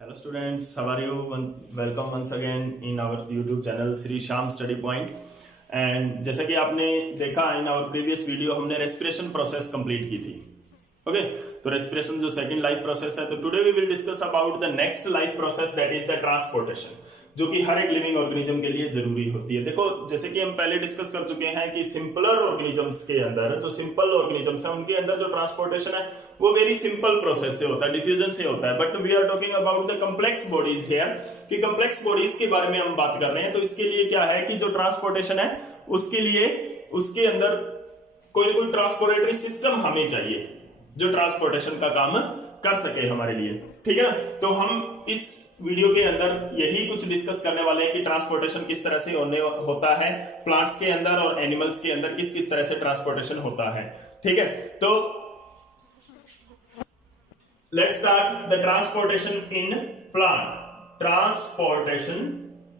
Hello students, how are you? Welcome once again in our YouTube channel Sri Sham Study Point. And जैसा कि आपने देखा in our previous video हमने respiration process complete की थी. Okay तो respiration जो सेकंड लाइफ प्रोसेस है, तो today we will discuss about the next life process that is the transportation, जो कि हर एक लिविंग ऑर्गेनिज्म के लिए जरूरी होती है. देखो जैसे कि हम पहले डिस्कस कर चुके हैं कि सिंपलर ऑर्गेनिजम्स के अंदर, जो सिंपल ऑर्गेनिजम्स है उनके अंदर जो ट्रांसपोर्टेशन है वो वेरी सिंपल प्रोसेस से होता है, डिफ्यूजन से होता है. But we are talking about the complex bodies here, कि कॉम्प्लेक्स बॉडीज के बारे में हम बात कर रहे हैं. तो इसके लिए क्या है कि जो ट्रांसपोर्टेशन है उसके लिए उसके अंदर कोई ना कोई ट्रांसपोर्टेटरी सिस्टम हमें चाहिए जो ट्रांसपोर्टेशन का काम कर सके हमारे लिए. ठीक है ना. तो हम इस वीडियो के अंदर यही कुछ डिस्कस करने वाले हैं कि ट्रांसपोर्टेशन किस तरह से होता है प्लांट्स के अंदर और एनिमल्स के अंदर, किस किस तरह से ट्रांसपोर्टेशन होता है. ठीक है. तो let's start the transportation in plant. Transportation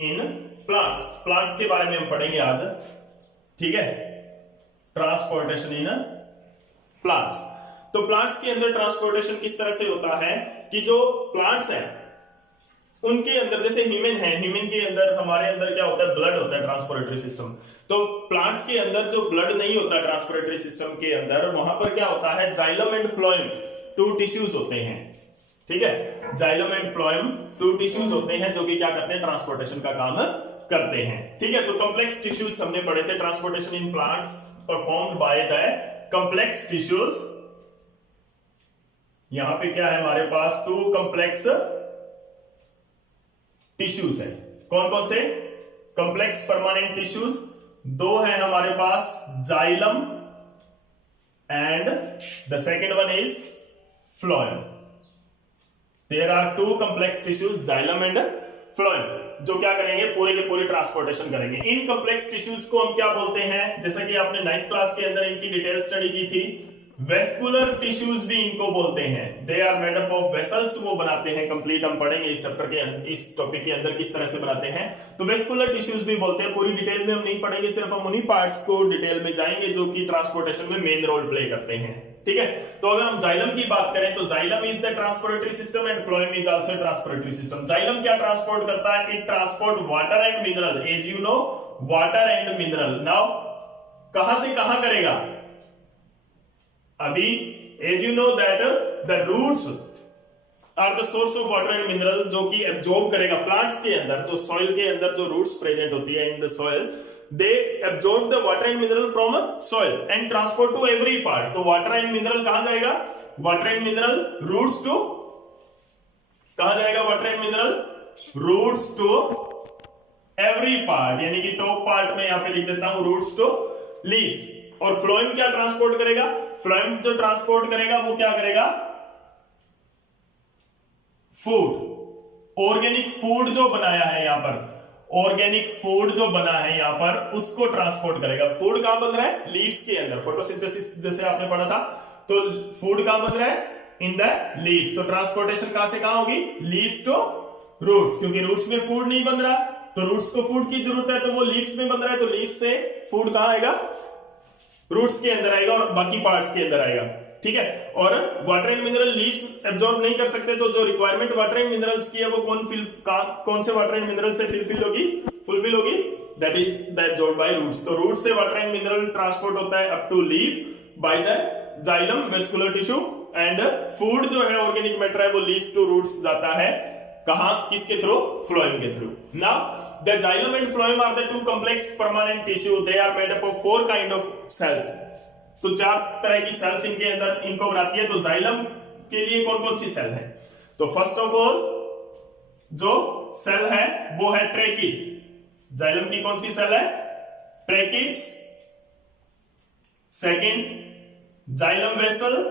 in plants, plants के बारे में हम पढ़ेंगे आज. ठीक है. Transportation in plants. तो प्लांट्स के अंदर ट्रांसपोर्टेशन किस तरह से होता है कि जो प्लांट्स हैं उनके अंदर, जैसे ह्यूमन है, ह्यूमन के अंदर हमारे अंदर क्या होता है, ब्लड होता है, ट्रांसपोर्टेटरी सिस्टम. तो प्लांट्स के अंदर जो ब्लड नहीं होता ट्रांसपोर्टेटरी सिस्टम के अंदर, वहां पर क्या होता है, xylem and phloem, two tissues होते हैं. ठीक है. Xylem and phloem two tissues होते हैं जो कि क्या करते हैं, ट्रांसपोर्टेशन का काम करते हैं. ठीक है. तो कॉम्प्लेक्स टिश्यूज हमने पढ़े थे. Transportation in plants performed by the complex tissues. यहां पे क्या है हमारे पास, टू कॉम्प्लेक्स टिश्यूज है. कौन कौन से कॉम्प्लेक्स परमानेंट टिश्यूज? दो है हमारे पास, xylem and the second one is phloem. There are two complex tissues, xylem and phloem, जो क्या करेंगे, पूरे के पूरे ट्रांसपोर्टेशन करेंगे. इन कॉम्प्लेक्स टिश्यूज को हम क्या बोलते हैं, जैसा कि आपने 9th क्लास के अंदर इनकी डिटेल स्टडी की थी, वेस्कुलर टिश्यूज भी इनको बोलते हैं. They are made up of vessels, वो बनाते हैं. कंप्लीट हम पढ़ेंगे इस चैप्टर के, इस टॉपिक के अंदर किस तरह से बनाते हैं. तो वेस्कुलर टिश्यूज भी बोलते हैं. पूरी डिटेल में हम नहीं पढ़ेंगे, सिर्फ हम उन्हीं पार्ट्स को डिटेल में जाएंगे जो कि ट्रांसपोर्टेशन में मेन रोल प्ले करते हैं. ठीक है. तो अगर हम जाइलम की बात करें तो xylem is the transportatory system and phloem is also transportatory system. Xylem क्या ट्रांसपोर्ट करता है, it transport water and mineral. As you know, water and mineral. Now कहां से कहां करेगा, अभी as you know that the roots are the source of water and mineral, जो कि absorb करेगा प्लांट्स के अंदर, जो सॉइल के अंदर जो रूट्स प्रेजेंट होती है in the soil, they absorb the water and mineral from soil and transport to every part. तो water and mineral कहां जाएगा, water and mineral roots to, कहां जाएगा water and mineral roots to every part, यानी कि top part में यहां पे लिख देता हूं roots to leaves. और फ्लोएम क्या ट्रांसपोर्ट करेगा, फ्लोएम जो ट्रांसपोर्ट करेगा वो क्या करेगा, फूड, ऑर्गेनिक फूड जो बनाया है यहां पर, ऑर्गेनिक फूड जो बना है यहां पर उसको ट्रांसपोर्ट करेगा. फूड कहां बन रहा है, लीव्स के अंदर. फोटोसिंथेसिस जैसे आपने पढ़ा था, तो फूड कहां बन रहा है, इन द लीव्स. तो ट्रांसपोर्टेशन कहां से कहां होगी, लीव्स टू रूट्स, क्योंकि रूट्स में फूड नहीं बन रहा, तो रूट्स को फूड की जरूरत है, तो वो लीव्स में बन रहा है, तो लीव्स से फूड कहां आएगा, रूट्स के अंदर आएगा और बाकी पार्ट्स के अंदर आएगा. ठीक है. और water and mineral leaves absorb नहीं कर सकते, तो जो रिक्वायरमेंट वाटर एंड मिनरल्स की है वो कौन से वाटर एंड मिनरल से फुलफिल होगी, that is the absorb by roots. तो रूट से वाटर एंड मिनरल ट्रांसपोर्ट होता है up to leaf by the xylem vascular tissue, and food जो है ऑर्गेनिक मैटर है वो लीव्स टू रूट्स जाता है, कहां, किसके थ्रू, फ्लोएम के through. Now the xylem and phloem are the two complex permanent tissue. They are made up of four kind of cells. तो चार तरह की सेल्स इनके अंदर इनको बनाती है. तो जाइलम के लिए कौन कौन सी सेल है, तो फर्स्ट ऑफ ऑल जो सेल है वो है ट्रेकिड. जाइलम की कौन सी सेल है, tracheids. Second xylem vessel.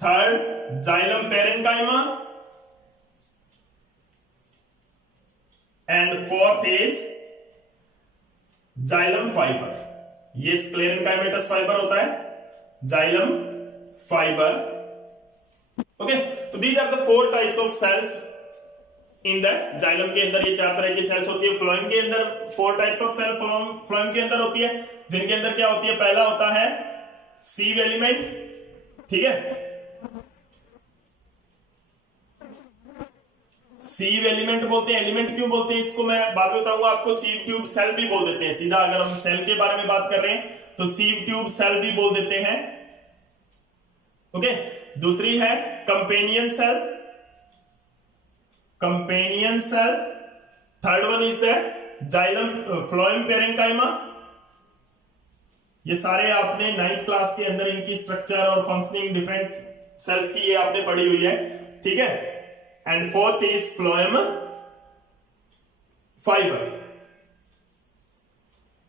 Third xylem parenchyma. And fourth is xylem fibre. ये स्क्लेरेन्काइमेटस फाइबर होता है, जाइलम फाइबर. ओके. तो these are the four types of cells in the xylem के अंदर. ये चार तरह की सेल्स होती है. फ्लोएम के अंदर four types of cell phloem के अंदर होती है, जिनके अंदर क्या होती है, पहला होता है सीव एलिमेंट. ठीक है. सीव एलिमेंट बोलते हैं। एलिमेंट क्यों बोलते हैं इसको मैं बाद में बताऊंगा आपको। सीव ट्यूब सेल भी बोल देते हैं सीधा, अगर हम सेल के बारे में बात कर रहे हैं तो सीव ट्यूब सेल भी बोल देते हैं। ओके, दूसरी है companion cell, companion cell. Third one is the xylem phloem parenchyma. ये सारे आपने 9th क्लास के अंदर इनकी स्ट्रक्चर और फंक्शनिंग डिफरेंट सेल्स की ये आपने पढ़ी हुई है, ठीक है। And fourth is phloem fibre.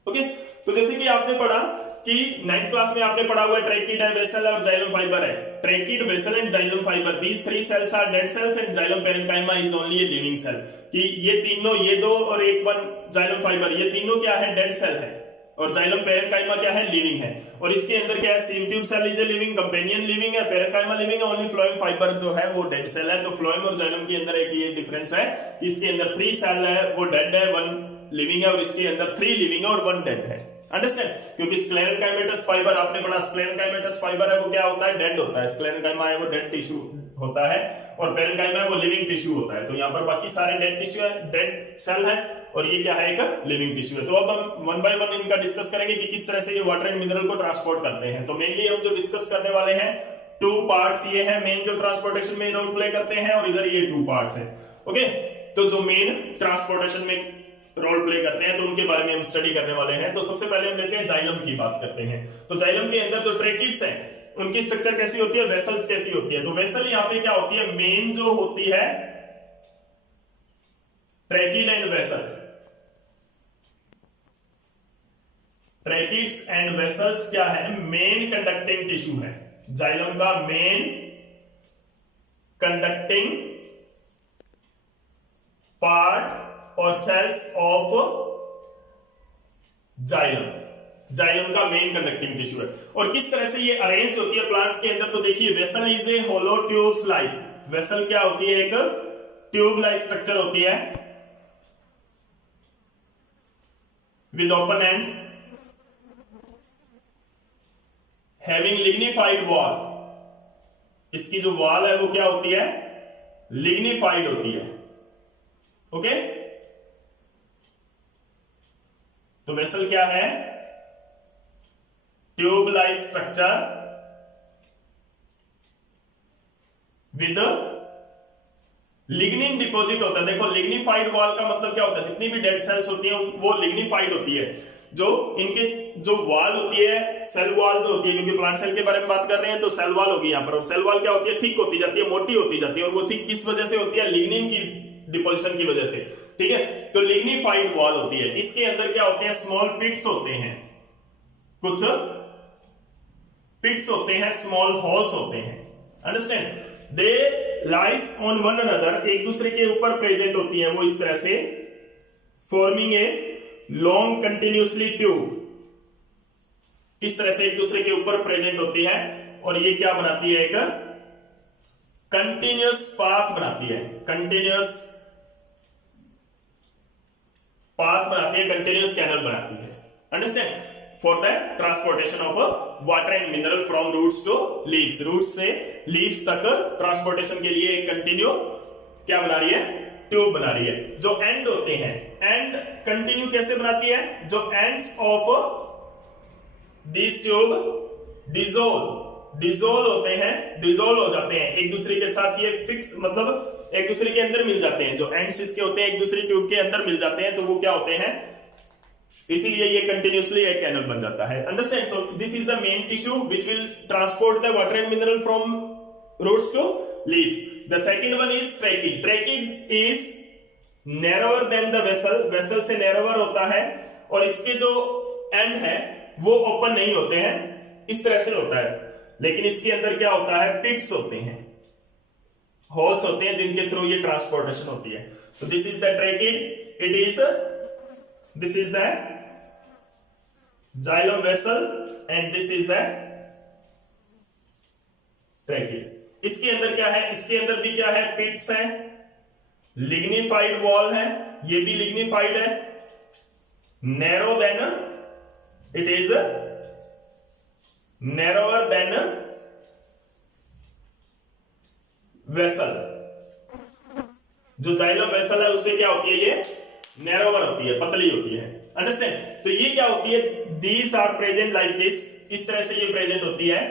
Okay, तो जैसे कि आपने पढ़ा कि 9th क्लास में आपने पढ़ा हुआ ट्रैकिड है, वेसल और जाइलम फाइबर है। Tracheid, vessel and xylem fibre, these three cells are dead cells and xylem parenchyma is only a living cell. कि ये तीनों, ये दो और एक वन जाइलम फाइबर, ये तीनों क्या है, डेड सेल है, और जाइलम पेरेंकाइमा क्या है, लिविंग है। और इसके अंदर क्या है, sieve tube cell is a living, companion living है, पेरेंकाइमा लिविंग है, ओनली फ्लोएम फाइबर जो है वो डेड सेल है। तो फ्लोएम और जाइलम के अंदर एक ये डिफरेंस है कि इसके अंदर 3 सेल है वो डेड है, 1 लिविंग है, और इसके अंदर 3 लिविंग है और 1 डेड है। अंडरस्टैंड? क्योंकि स्क्लेरेनकाइमेटस फाइबर आपने पढ़ा, स्क्लेरेनकाइमेटस फाइबर है वो क्या होता है, डेड होता है। स्क्लेरेनकाइमा है वो डेड टिश्यू होता है, और पेरेंकाइमा है वो लिविंग टिश्यू होता है। तो यहाँ पर बाकी सारे डेड टिश्यू है, डेड सेल है, और ये क्या है, एक लिविंग टिश्यू है। तो अब हम 1 बाय 1 इनका डिस्कस करेंगे कि किस तरह से ये वाटर एंड मिनरल को ट्रांसपोर्ट करते हैं। तो मेनली हम जो डिस्कस करने वाले हैं 2 पार्ट्स ये है मेन, जो ट्रांसपोर्टेशन में रोल प्ले करते हैं, और इधर ये 2 पार्ट्स है। ओके, तो जो मेन ट्रांसपोर्टेशन में रोल प्ले करते हैं तो उनके बारे में हम स्टडी करने वाले हैं। तो सबसे पहले हम लेते हैं जाइलम की बात करते हैं। तो जाइलम के अंदर जो ट्रेकिड्स हैं उनकी स्ट्रक्चर कैसी होती है, वेसल्स कैसी होती है। तो वेसल यहाँ पे क्या होती है, मेन जो होती है tracheid and vessel, tracheids and vessels क्या है, मेन कंडक्टिंग टिश्यू है। जाइलम का मेन कंडक्टिंग पार्ट और सेल्स ऑफ जाइलम, जाइलम का मेन कंडक्टिंग टिश्यू है। और किस तरह से ये अरेंज होती है प्लांट्स के अंदर, तो देखिए vessel is a hollow tubes like. Vessel क्या होती है, एक ट्यूब लाइक स्ट्रक्चर होती है with open end, having lignified wall. इसकी जो वॉल है वो क्या होती है, लिग्निफाइड होती है। ओके, तो वेसल क्या है, tube like structure with lignin deposit होता है। देखो लिग्निफाइड वॉल का मतलब क्या होता है, जितनी भी डेड सेल्स होती हैं वो लिग्निफाइड होती है। जो इनके जो वॉल होती है, सेल वॉल जो होती है, क्योंकि प्लांट सेल के बारे में बात कर रहे हैं तो सेल वॉल होगी यहां पर। और सेल वॉल क्या होती है, थिक होती जाती है, मोटी होती जाती है। और वो थिक किस वजह से होती है, लिग्निन की डिपोजिशन की वजह से, ठीक है। तो लिग्निफाइड वॉल होती है। इसके अंदर क्या होते हैं, स्मॉल पिट्स होते हैं, कुछ पिट्स होते हैं, स्मॉल होल्स होते हैं। Understand? They lies on one another, एक दूसरे के ऊपर प्रेजेंट होती है वो इस तरह से, forming a long continuously tube. इस तरह से एक दूसरे के ऊपर प्रेजेंट होती है, और ये क्या बनाती है, एक कंटिन्यूस पाथ बनाती है, कंटिन्यूस पाथ बनाती है, कंटिन्यूस कैनल बनाती है। Understand? For the transportation of water and mineral from roots to leaves, roots से लीव्स तक ट्रांसपोर्टेशन के लिए एक कंटिन्यू क्या बना रही है, ट्यूब बना रही है। जो एंड होते हैं, एंड कंटिन्यू कैसे बनाती है, जो ends of this tube dissolve होते हैं, डिसोल्व हो जाते हैं एक दूसरे के साथ, ये फिक्स मतलब एक दूसरे के अंदर मिल जाते हैं। जो एंड्स इसके होते हैं एक दूसरी ट्यूब के अंदर मिल जाते हैं, तो वो क्या होते हैं, इसीलिए ये कंटिन्यूअसली एक कैनल बन जाता है। अंडरस्टैंड? तो this is the main tissue which will transport the water and mineral from roots to leaves. The second one is tracheid. Tracheid is narrower than the vessel, vessel से narrower होता है, और इसके जो एंड है वो open नहीं होते हैं, इस तरह से होता है। लेकिन इसके अंदर क्या होता है, पिट्स होते हैं, होल्स होते हैं, जिनके थ्रू ये ट्रांसपोर्टेशन होती है। तो this is the tracheid, it is this is the xylem vessel and this is the tracheid. इसके अंदर क्या है, इसके अंदर भी क्या है, पिट्स है, लिग्निफाइड वॉल है, ये भी लिग्निफाइड है, narrow than, it is narrower than vessel. जो जाइलम वेसल है उससे क्या होती है, ये नैरोवर होती है, पतली होती है। अंडरस्टैंड? तो ये क्या होती है, these are present like this, इस तरह से ये प्रेजेंट होती है।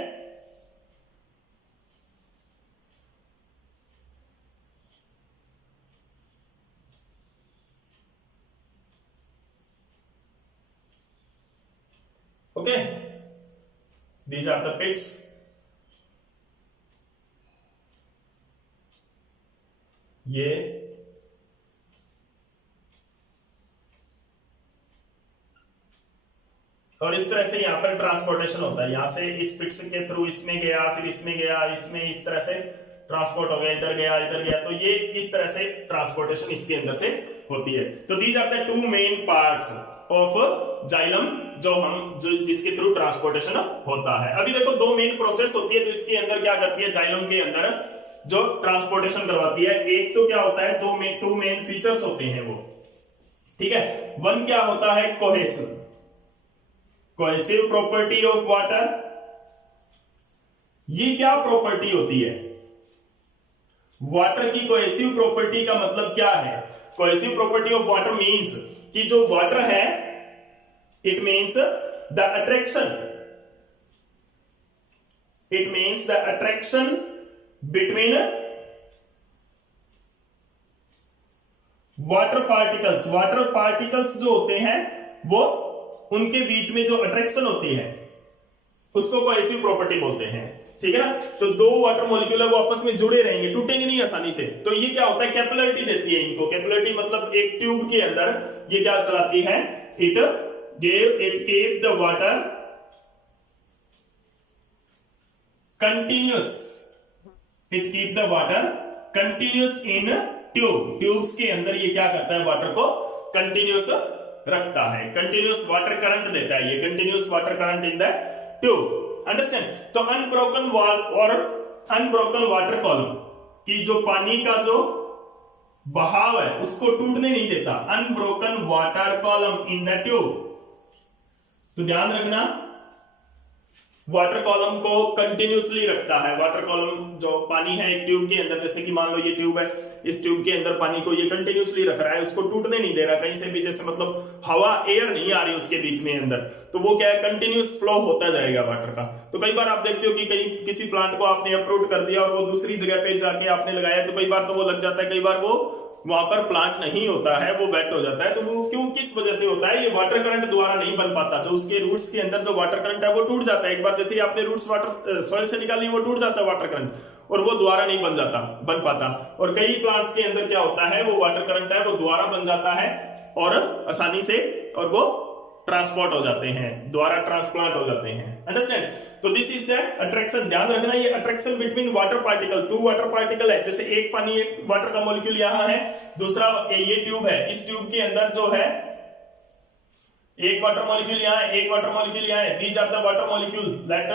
Okay, these are the pits. ये और इस तरह से यहां पर ट्रांसपोर्टेशन होता है, यहां से इस पिट्स के थ्रू इसमें गया, फिर इसमें गया, इसमें इस तरह से ट्रांसपोर्ट हो गया, इधर गया, इधर गया। तो ये इस तरह से ट्रांसपोर्टेशन इसके अंदर से होती है। तो these are the two main parts of xylem, जो जिसके थ्रू ट्रांसपोर्टेशन होता है। अभी देखो दो मेन प्रोसेस होती है जो इसके अंदर क्या करती है, जाइलम के अंदर जो ट्रांसपोर्टेशन करवाती है। एक तो क्या होता है, टू मेन फीचर्स होते हैं वो, ठीक है। वन क्या होता है, cohesive, cohesive property of water. ये क्या प्रॉपर्टी होती है, वाटर की कोहेसिव प्रॉपर्टी का मतलब क्या है? Cohesive property of water means कि जो वाटर है, it means the attraction, it means the attraction between water particles. Water particles जो होते हैं वो उनके बीच में जो अट्रैक्शन होती है उसको कोहेसिव प्रॉपर्टी बोलते हैं, ठीक है ना। तो दो वाटर मॉलिक्यूल है वो आपस में जुड़े रहेंगे, टूटेंगे नहीं आसानी से। तो ये क्या होता है, कैपिलरिटी देती है इनको। कैपिलरिटी मतलब एक ट्यूब के अंदर ये क्या चलाती है, it keep the water continuous, it keep the water continuous in tube. Tubes के अंदर ये क्या करता है, वाटर को कंटिन्यूस रखता है, कंटिन्यूस वाटर करंट देता है, ये continuous water current in the tube. Understand? तो अनब्रोकन वॉल और अनब्रोकन वाटर कॉलम की जो पानी का जो बहाव है उसको टूटने नहीं देता, unbroken water column in the tube. तो ध्यान रखना, वाटर कॉलम को कंटिन्यूसली रखता है। वाटर कॉलम जो पानी है एक ट्यूब के अंदर, जैसे कि मान लो ये ट्यूब है, इस ट्यूब के अंदर पानी को ये कंटिन्यूसली रख रहा है, उसको टूटने नहीं दे रहा कहीं से भी, जैसे मतलब हवा एयर नहीं आ रही उसके बीच में अंदर, तो वो क्या है, कंटिन्यूस फ्लो होता जाएगा वाटर का। तो कई बार आप देखते हो कि कहीं किसी प्लांट को आपने अप्रूट कर दिया और वो दूसरी जगह पे जाके आपने लगाया, तो कई बार तो वो लग जाता है, कई बार वो वहां पर प्लांट नहीं होता है, वो वेट हो जाता है। तो वो क्यों, किस वजह से होता है, ये वाटर करंट द्वारा नहीं बन पाता। जो उसके रूट्स के अंदर जो वाटर करंट है वो टूट जाता है। एक बार जैसे ही आपने रूट्स वाटर सॉइल से निकाली वो टूट जाता है वाटर करंट, और वो द्वारा नहीं बन पाता। और कई प्लांट्स के अंदर क्या होता है, वो वाटर करंट है वो द्वारा बन जाता है और आसानी से, और वो ट्रांसपोर्ट हो जाते हैं, द्वारा ट्रांसप्लांट हो जाते हैं। अंडरस्टैंड? तो दिस इज द अट्रैक्शन। ध्यान रखना, ये attraction between water particle, to water particle है। जैसे एक पानी, एक वाटर का मॉलिक्यूल यहां है, दूसरा ये ट्यूब है, इस ट्यूब के अंदर जो है एक वाटर मॉलिक्यूल यहां है, एक वाटर मॉलिक्यूल यहां है। These are the water molecules that,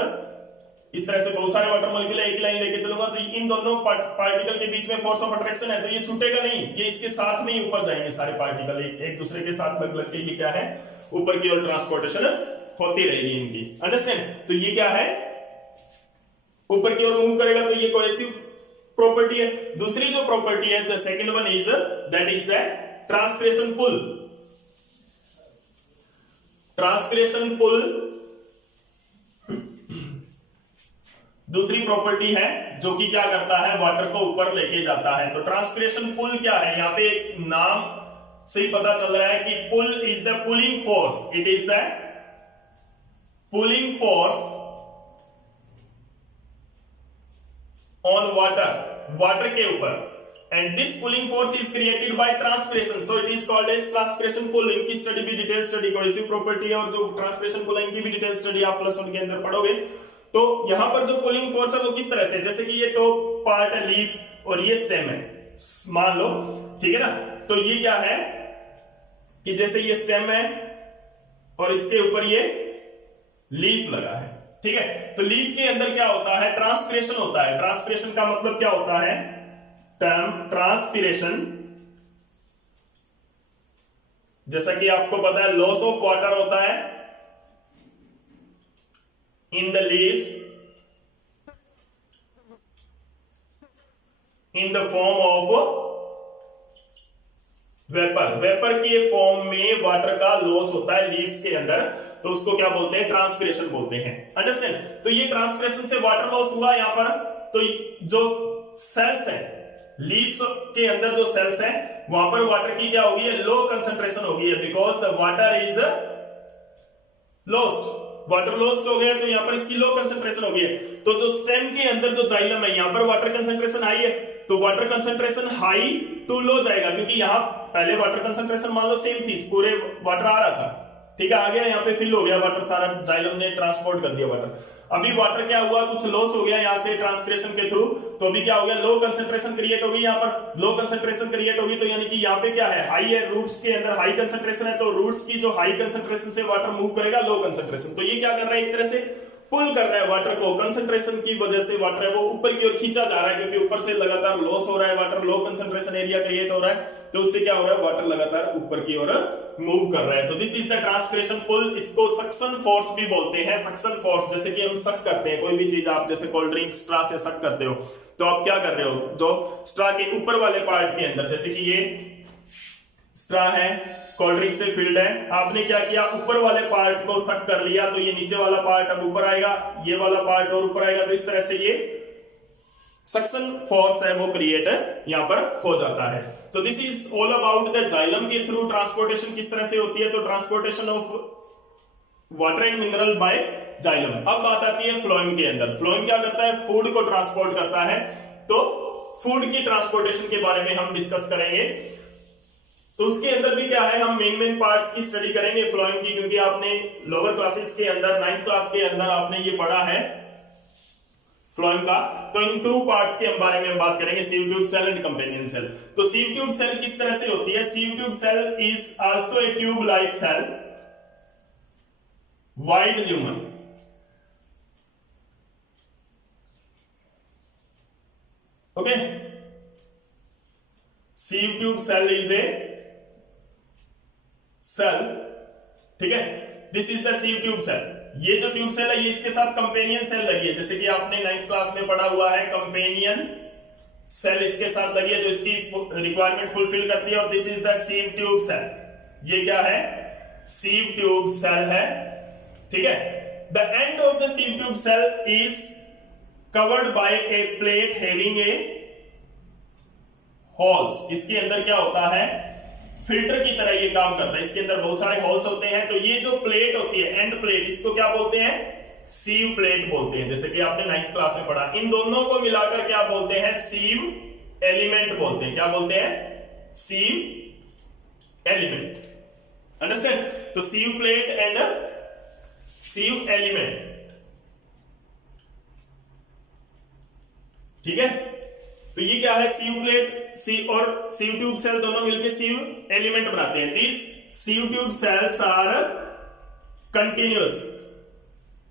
इस तरह से बहुत सारे वाटर मॉलिक्यूल है, एक लाइन लेके चलूंगा तो इन दोनों पार्टिकल के बीच में फोर्स ऑफ अट्रैक्शन है, तो ये छूटेगा नहीं, ये इसके साथ में ही ऊपर जाएंगे सारे पार्टिकल, एक दूसरे के साथ लग के ये क्या है, ऊपर की ओर ट्रांसपोर्टेशन होती रहेगी इनकी। अंडरस्टैंड? तो ये क्या है, ऊपर की ओर मूव करेगा, तो ये कोहेसिव प्रॉपर्टी है। दूसरी जो प्रॉपर्टी है, the second one is that is the transpiration pull. Transpiration pull दूसरी प्रॉपर्टी है जो कि क्या करता है, वाटर को ऊपर लेके जाता है। तो ट्रांसपिरेशन पुल क्या है, यहां पे एक नाम से ही पता चल रहा है कि pull is the pulling force, it is the pulling force on water, water के ऊपर। And this pulling force is created by transpiration, so it is called as transpiration pull. इनकी स्टडी भी डिटेल स्टडी, कोहेसिव प्रॉपर्टी है और जो transpiration pull है इनकी भी डिटेल स्टडी आप +1 के अंदर पढ़ोगे। तो यहां पर जो पुलिंग फोर्स है वो किस तरह से, जैसे कि ये टॉप पार्ट है लीफ और ये स्टेम है, मान लो, ठीक है ना। तो ये क्या है कि जैसे ये स्टेम है और इसके ऊपर ये लीफ लगा है, ठीक है। तो लीफ के अंदर क्या होता है, ट्रांसपिरेशन होता है। ट्रांसपिरेशन का मतलब क्या होता है, टर्म ट्रांसपिरेशन, जैसा कि आपको पता है लॉस ऑफ वाटर होता है in the leaves in the form of vapour, vapour के फॉर्म में वाटर का लॉस होता है लीव्स के अंदर, तो उसको क्या बोलते हैं, ट्रांसपिरेशन बोलते हैं। अंडरस्टैंड? तो ये ट्रांसपिरेशन से वाटर लॉस हुआ यहां पर, तो जो सेल्स है लीव्स के अंदर, जो सेल्स है वहां पर वाटर की क्या होगी है, लो कंसंट्रेशन होगी है, because the water is lost, water lost हो गया, तो यहां पर इसकी लो कंसंट्रेशन हो गई है। तो जो स्टेम के अंदर जो जाइलम है, यहां पर वाटर कंसंट्रेशन हाई है, तो water concentration high to low जाएगा, क्योंकि यहां पहले वाटर कंसंट्रेशन मान लो सेम थी, पूरे वाटर आ रहा था, ठीक है, आ गया यहाँ पे फिल हो गया वाटर, सारा जाइलम ने ट्रांसपोर्ट कर दिया वाटर। अभी वाटर क्या हुआ, कुछ लॉस हो गया यहां से ट्रांसपिरेशन के थ्रू, तो अभी क्या हो गया, लो कंसंट्रेशन क्रिएट होगी, यहां पर लो कंसंट्रेशन क्रिएट होगी, तो यानी कि यहाँ पे क्या है, हाई है, रूट्स के अंदर हाई कंसंट्रेशन है, तो रूट्स की जो हाई कंसंट्रेशन से वाटर मूव करेगा लो कंसंट्रेशन, तो ये क्या कर रहा है, एक तरह से पुल कर रहा है वाटर को, कंसंट्रेशन की वजह से वाटर है वो ऊपर की ओर खींचा जा रहा है, क्योंकि ऊपर से लगातार लॉस हो रहा है water, low concentration area create हो रहा है, तो उससे क्या हो रहा है, वाटर लगातार ऊपर की ओर मूव कर रहा है, तो this is the transpiration pull. इसको सक्शन फोर्स भी बोलते हैं, सक्शन फोर्स, जैसे कि हम सक करते हैं कोई भी चीज, आप जैसे कोल्ड ड्रिंक स्ट्रा से सक करते हो, तो आप क्या कर रहे हो, जो स्ट्रा के ऊपर वाले पार्ट के अंदर, जैसे कि ये स्ट्रा है, कोल्ड ड्रिंक से फिल्ड है, आपने क्या किया, ऊपर वाले पार्ट को सक कर लिया, तो ये नीचे वाला पार्ट अब ऊपर आएगा, ये वाला पार्ट और ऊपर आएगा, तो इस तरह से ये सक्शन फोर्स है वो क्रिएट यहां पर हो जाता है। तो this is all about the xylem के थ्रू ट्रांसपोर्टेशन किस तरह से होती है, तो transportation of water and mineral by xylem. अब बात आती है फ्लोएम के अंदर। फ्लोएम क्या करता है, फूड को ट्रांसपोर्ट करता है, तो फूड की ट्रांसपोर्टेशन के बारे में हम डिस्कस करेंगे। तो उसके अंदर भी क्या है, हम मेन पार्ट्स की स्टडी करेंगे फ्लोएम की, क्योंकि आपने लोअर क्लासेस के अंदर 9th क्लास के अंदर आपने ये पढ़ा है फ्लोएम का। तो इन 2 पार्ट्स के बारे में हम बात करेंगे, sieve tube cell and companion cell. तो सीव ट्यूब सेल किस तरह से होती है, sieve tube cell is also a tube like cell, wide lumen, okay, sieve tube cell is a cell, ठीक है, this is the sieve tube cell. ये जो ट्यूब सेल है ये इसके साथ कंपेनियन सेल लगी है, जैसे कि आपने 9th क्लास में पढ़ा हुआ है, कंपेनियन सेल इसके साथ लगी है जो इसकी रिक्वायरमेंट फुलफिल करती है, और this is the sieve tube cell. ये क्या है, सीव ट्यूब सेल है, ठीक है। The end of the sieve tube cell is covered by a plate having a holes. इसके अंदर क्या होता है, फिल्टर की तरह ये काम करता है, इसके अंदर बहुत सारे होल्स होते हैं। तो ये जो प्लेट होती है, एंड प्लेट, इसको क्या बोलते हैं, सीव प्लेट बोलते हैं, जैसे कि आपने 9th क्लास में पढ़ा। इन दोनों को मिलाकर क्या बोलते हैं, सीव एलिमेंट बोलते हैं। क्या बोलते हैं, सीव एलिमेंट। अंडरस्टैंड? तो सीव प्लेट एंड सीव एलिमेंट, ठीक है। तो ये क्या है, सीव प्लेट सीव और सीव ट्यूब सेल दोनों मिलकर सीव एलिमेंट बनाते हैं। These sieve tube cells are continuous,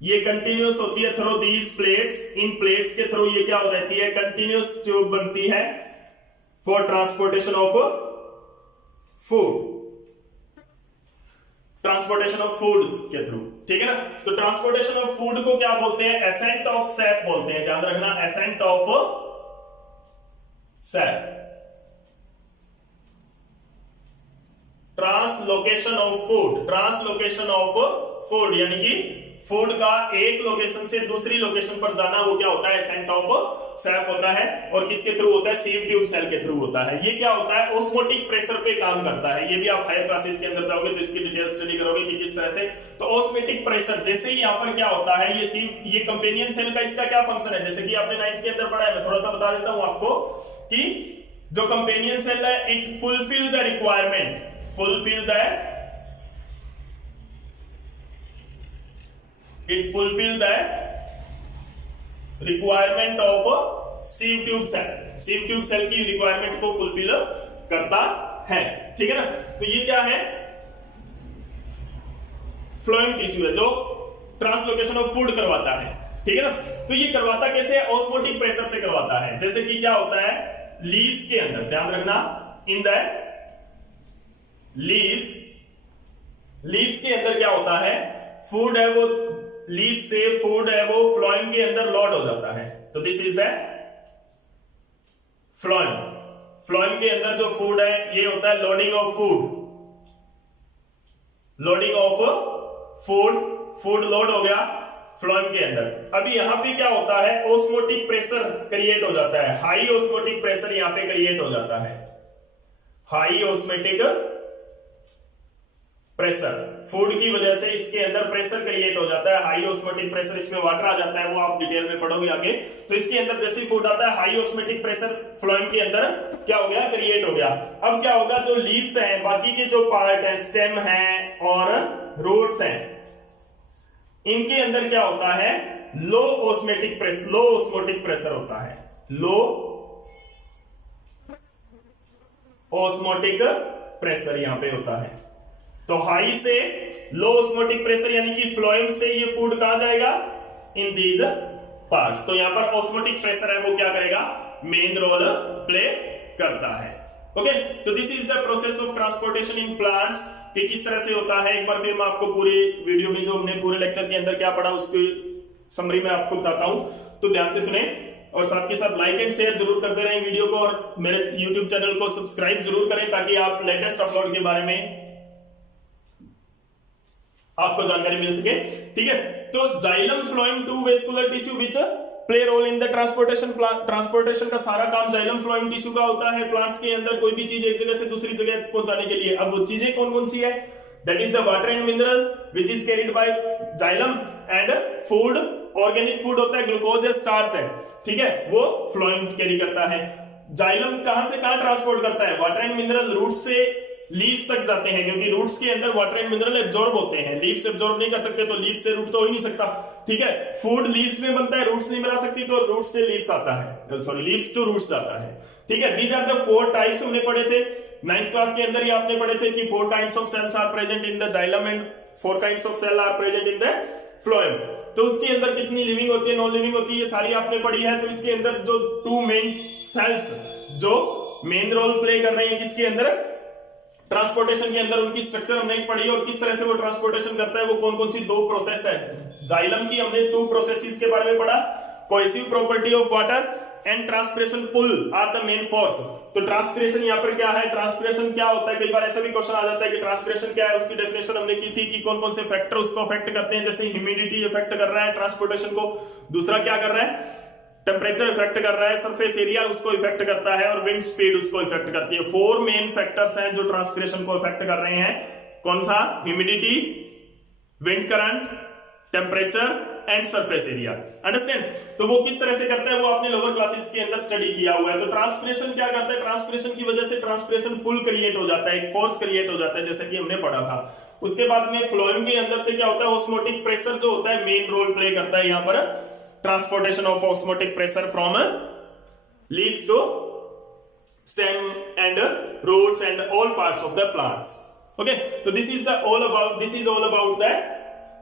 ये कंटिन्यूअस होती है थ्रू दीज प्लेट्स। इन प्लेट्स के थ्रू ये क्या हो रहती है, कंटिन्यूअस ट्यूब बनती है for transportation of food, transportation of food के थ्रू, ठीक है ना। तो ट्रांसपोर्टेशन ऑफ फूड को क्या बोलते हैं, एसेंट ऑफ सैप बोलते हैं, ध्यान रखना, ascent of SAP. Translocation of food, translocation of food यानी कि फूड का एक लोकेशन से दूसरी लोकेशन पर जाना, वो क्या होता है, एसेंट ऑफ सैप होता है। और किसके थ्रू होता है, सीव ट्यूब सेल के थ्रू होता है। ये क्या होता है, ऑस्मोटिक प्रेशर पे काम करता है। ये भी आप हायर क्लासेस के अंदर जाओगे तो इसकी डिटेल स्टडी करोगे कि किस तरह से। तो ऑस्मोटिक प्रेशर, जैसे ही यहां पर क्या होता है, ये कंपेनियन सेल का इसका क्या फंक्शन है, जैसे कि आपने 9th के अंदर पढ़ा है, मैं थोड़ा सा बता देता हूं आपको कि जो कंपेनियन सेल है, it fulfil the requirement, it fulfill the requirement of sieve tube cell, sieve tube cell की रिक्वायरमेंट को फुलफिल करता है, ठीक है ना। तो ये क्या है, फ्लोएम टिश्यू है जो ट्रांसलोकेशन ऑफ फूड करवाता है, ठीक है ना। तो ये करवाता कैसे है, ऑस्मोटिक प्रेशर से करवाता है। जैसे कि क्या होता है, लीव्स के अंदर, ध्यान रखना, इन द लीव्स के अंदर क्या होता है, फूड है वो, लीव से फूड है वो फ्लोएम के अंदर लोड हो जाता है। तो this is the phloem. Phloem के अंदर जो फूड है ये होता है loading of food, loading of food, food load हो गया फ्लोएम के अंदर। अभी यहां पे क्या होता है, ओस्मोटिक प्रेशर क्रिएट हो जाता है, हाई ओस्मोटिक प्रेशर यहां पे क्रिएट हो जाता है, हाई ओस्मोटिक प्रेशर, फूड की वजह से इसके अंदर प्रेशर क्रिएट हो जाता है, हाई ओस्मोटिक प्रेशर, इसमें वाटर आ जाता है, वो आप डिटेल में पढ़ोगे आगे। तो इसके अंदर जैसे ही फूड आता है हाई ओस्मोटिक प्रेशर फ्लोएम के अंदर क्या हो गया, क्रिएट हो गया। अब क्या होगा, जो लीव्स हैं, बाकी के जो पार्ट है, स्टेम है और रूट्स हैं, इनके अंदर क्या होता है, लो ओस्मोटिक प्रेशर, लो ओस्मोटिक प्रेशर होता है, लो ओस्मोटिक प्रेशर यहां पे होता है। तो हाई से लो ओस्मोटिक प्रेशर यानी कि फ्लोएम से ये फूड कहां जाएगा, इन दीज पार्ट्स। तो यहां पर ओस्मोटिक प्रेशर है वो क्या करेगा, मेन रोल प्ले करता है। ओके, तो this is the process of transportation in plants, कि किस तरह से होता है। एक बार फिर मैं आपको पूरे वीडियो में जो हमने पूरे लेक्चर के अंदर क्या पढ़ा उसकी समरी में आपको बताता हूं, तो ध्यान से सुने और साथ के साथ लाइक एंड शेयर जरूर करते रहें वीडियो को, और मेरे यूट्यूब चैनल को सब्सक्राइब जरूर करें ताकि आप लेटेस्ट अपलोड के बारे में आपको जानकारी मिल सके। ठीक है, तो xylem phloem two vascular tissue which play role in the transportation, transportation का सारा काम जाइलम फ्लोएम टिश्यू का होता है प्लांट्स के अंदर, कोई भी चीज एक जगह से दूसरी जगह पहुंचाने के लिए। अब वो चीजें कौन कौन सी है, that is the water and mineral which is carried by xylem, and food, organic food होता है, ग्लूकोज या स्टार्च है, ठीक है, वो फ्लोएम कैरी करता है। जाइलम कहां से कहां ट्रांसपोर्ट करता है, वाटर एंड मिनरल रूट्स से लीव्स तक जाते हैं, क्योंकि रूट्स के अंदर वाटर एंड मिनरल एब्जॉर्ब होते हैं, लीव्स एब्जॉर्ब नहीं कर सकते तो लीव्स से रूट तो हो ही नहीं सकता। ठीक है, फूड लीव्स में बनता है, रूट्स नहीं बना सकती, तो रूट्स से लीव्स आता है, सॉरी लीव्स टू रूट्स आता है। ठीक है, दीज आर द 4 टाइप्स हमने पढ़े थे 9th क्लास के अंदर ही, आपने पढ़े थे कि 4 kinds of cells are present in the xylem and 4 kinds of cell are present in the phloem. तो उसके अंदर कितनी लिविंग होती है, नॉन लिविंग होती है, ये सारी आपने पढ़ी है। तो इसके अंदर जो 2 मेन सेल्स जो मेन रोल प्ले कर रहे हैं किसके अंदर, ट्रांसपोर्टेशन के अंदर, उनकी स्ट्रक्चर हमने पढ़ी और किस तरह से वो ट्रांसपोर्टेशन करता है, वो कौन कौन सी 2 प्रोसेस है। जाइलम की हमने 2 प्रोसेसेस के बारे में पढ़ा, cohesive property of water and transpiration pull are the main force. तो ट्रांसपिरेशन यहां पर क्या है, ट्रांसपिरेशन क्या होता है, कई बार ऐसा भी क्वेश्चन आ जाता है कि ट्रांसपिरेशन क्या है, उसकी डेफिनेशन हमने की थी कि कौन कौन से फैक्टर उसको अफेक्ट करते हैं, जैसे ह्यूमिडिटी इफेक्ट कर रहा है ट्रांसपोर्टेशन को, दूसरा क्या कर रहा है, टेम्परेचर इफेक्ट कर रहा है, सरफेस एरिया उसको इफेक्ट करता है, और विंड स्पीड उसको इफेक्ट करती है। 4 मेन फैक्टर्स हैं जो ट्रांसपिरेशन को इफेक्ट कर रहे हैं, कौन सा, humidity, wind current, temperature and surface area. Understand, तो वो किस तरह से करता है वो आपने लोअर क्लासेस के अंदर स्टडी किया हुआ है। तो ट्रांसपिरेशन क्या करता है, ट्रांसपिरेशन की वजह से ट्रांसपिरेशन पुल क्रिएट हो जाता है, एक फोर्स क्रिएट हो जाता है, जैसे कि हमने पढ़ा था। उसके बाद में फ्लोएम के अंदर से क्या होता है, ऑस्मोटिक प्रेशर जो होता है मेन रोल प्ले करता है यहां पर, transportation of osmotic pressure from leaves to stem and roots and all parts of the plants. Okay, तो this is all about the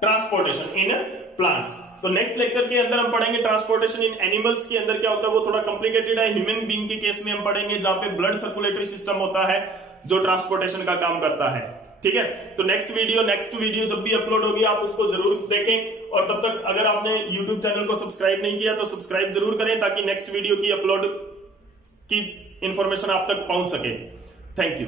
transportation in plants. तो नेक्स्ट लेक्चर के अंदर हम पढ़ेंगे ट्रांसपोर्टेशन इन एनिमल्स के अंदर क्या होता है, वो थोड़ा कॉम्प्लिकेटेड है। ह्यूमन बीइंग के केस में हम पढ़ेंगे जहां पे ब्लड सर्कुलेटरी सिस्टम होता है जो ट्रांसपोर्टेशन का काम करता है। ठीक है, तो नेक्स्ट वीडियो जब भी अपलोड होगी आप उसको जरूर देखें, और तब तक अगर आपने YouTube चैनल को सब्सक्राइब नहीं किया तो सब्सक्राइब जरूर करें ताकि नेक्स्ट वीडियो की अपलोड की इंफॉर्मेशन आप तक पहुंच सके। Thank you.